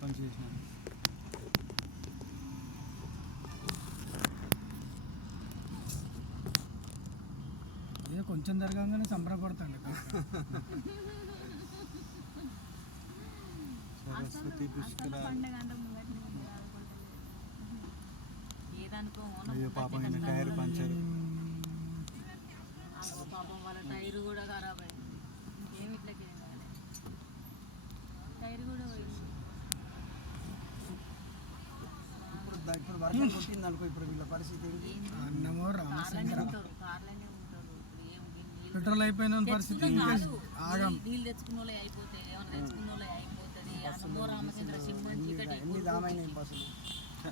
పని చేసినాను. ఏదో కొంచెం జరగగానే సంబరపడతాండి. సరస్వతి పుష్కర అయ్యో పాపం ఈయన టైర్ పంచర్. పాపం వాళ్ళ టైర్ కూడా ఖరాబ్ అయింది. ఇంకేమి ఇట్లకి టైర్ కూడా పోయింది. ఇప్పుడు వర్షం కొట్టింది అనుకో, ఇప్పుడు వీళ్ళ పరిస్థితి అన్నమో రామచంద్ర కార్లోనే ఉంటారు. పెట్రోల్ అయిపోయిన పరిస్థితి నీళ్ళు తెచ్చుకున్న వాళ్ళే అయిపోతాయి, ఏమైనా తెచ్చుకున్న వాళ్ళే అయిపోతుంది. అన్నమో రామచంద్ర సింహం చీకటి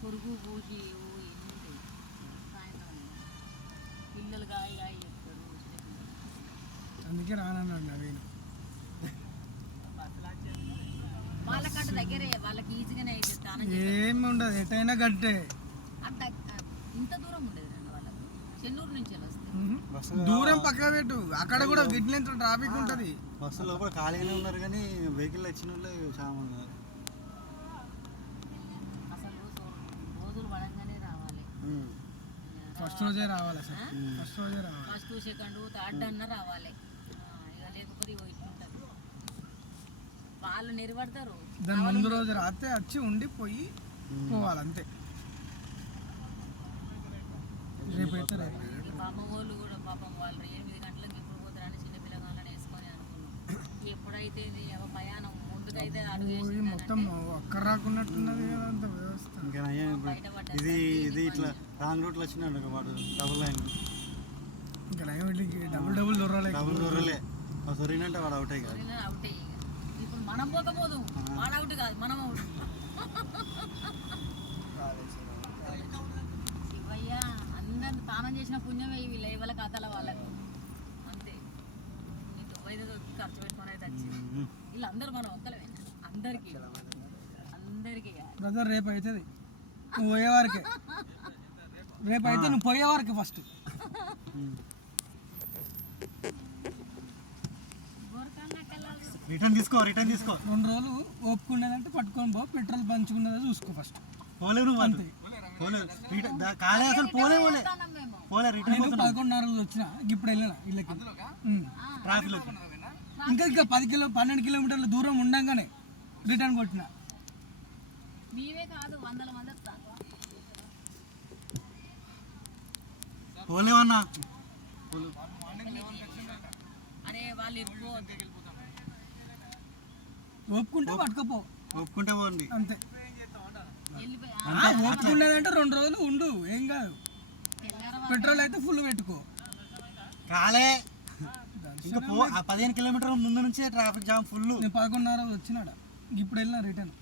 పురుగు పూసి పిల్లలు గాయ గాయ చెప్తారు. అందుకే రానన్నాడు నవీన్. వాళ్ళకంటే దగ్గరే, వాళ్ళకి ఈజీగానే అవుతుంది. ఏమి ఉండదు, ఎటైనా గట్టే. ఇంత దూరం ఉండేది రండి వాళ్ళకి. చెన్నూరు నుంచి దూరం పక్క పెట్టు, అక్కడ కూడా గిట్లెంత ట్రాఫిక్ ఉంటుంది. బస్సు లోపల ఖాళీగానే ఉన్నారు కానీ వెహికల్ వచ్చిన వాళ్ళు చాలా ఉన్నారు. అసలు రోజులు పడంగానే రావాలి. ఫస్ట్ రోజే రావాలి సార్, ఫస్ట్ రోజే రావాలి. ఫస్ట్ సెకండ్ థర్డ్ అన్న రావాలి. ఇక లేకపోతే ఇట్లుంటుంది, వాళ్ళు నిలబడతారు. దాని ముందు రోజు రాత్రి వచ్చి ఉండిపోయి పోవాలి అంతే. రేపైతే రేపు పాపం వాళ్ళు కూడా పాపం వాళ్ళు 8 గంటలకు ఎప్పుడు పోతారని చిన్న పిల్లగాళ్ళని వేసుకొని అనుకున్నాం. ఎప్పుడైతే ప్రయాణం ముందుకైతే మొత్తం ఒక్కరు రాకున్నట్టున్నది కదా అంత వ్యవస్థ. ఇది ఇది ఇట్లా రాంగ్ రూట్లో వచ్చినాడు వాడు. డబుల్ లైన్ ఇంకా డబుల్ దొరలే సొరినంటే వాడు అవుట్ అయ్యి అవుట్ అయ్యి. ఇప్పుడు మనం పోకపోదు, వాడు అవుట్ కాదు, మనం అవుట్. శివయ్య అందరిని తానం చేసిన పుణ్యమే ఇవి లేవల కథల వాళ్ళకు అంతే. ఈ 90 ఖర్చు పెట్టుకుని అయితే వచ్చింది. వీళ్ళందరూ మనం ఒక్కలమే, అందరికీ అందరికీ. బ్రదర్ రేపు అవుతుంది, నువ్వు పోయేవారికి. రేపు అయితే నువ్వు పోయేవారికి ఫస్ట్ రిటర్న్ తీసుకో 2 రోజులు ఓపుకున్నదంటే పట్టుకొని పో, పెట్రోల్ పంచుకున్నదా చూసుకో ఫస్ట్. పోలేవు అంతే. కాలే అసలు పోలే 11:30 వచ్చిన ఇప్పుడు వెళ్ళిన ఇళ్ళకి ట్రాఫిక్ ఇంకా 12 కిలోమీటర్ల దూరం ఉండంగానే రిటర్న్ కొట్టిన. మీవే కాదు, వందల మంది పోలేవన్నా. అరే వాళ్ళు ఒప్పుకుంటే పట్టుకపో, ఒప్పుకుంటే పోండి అంతే. ఒప్పుకున్నదంటే 2 రోజులు ఉండు, ఏం కాదు. పెట్రోల్ అయితే ఫుల్ పెట్టుకో. కాలే ఇంకా 15 కిలోమీటర్ల ముందు నుంచే ట్రాఫిక్ జామ్ ఫుల్. నేను 11:30 వచ్చినాడ, ఇప్పుడు వెళ్ళిన రిటర్న్.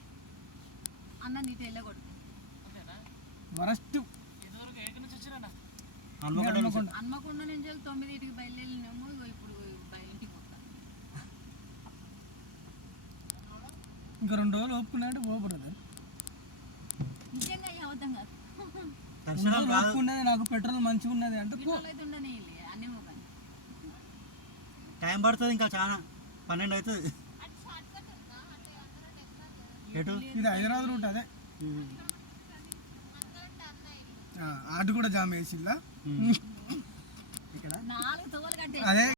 వరస్ట్ హన్మకొండ నుంచి 9కి బయలుదేరినాము. ఇప్పుడు ఇంటికి పోతాం. ఇంకా 2 రోజులు ఒప్పుకున్నాడు ఓ బ్రదర్. నిజంగా అవద్దం కాదు, ఒప్పుకున్నది నాకు పెట్రోల్ మంచిగా ఉన్నది అంటే అన్నీ టైం పడుతుంది ఇంకా చాలా. 12 అవుతుంది. ఇది హైదరాబాద్ రూట్ అదే. అటు కూడా జామ్ వేసిల్లా ఇక్కడ 4 తోవలు కట్టే అదే.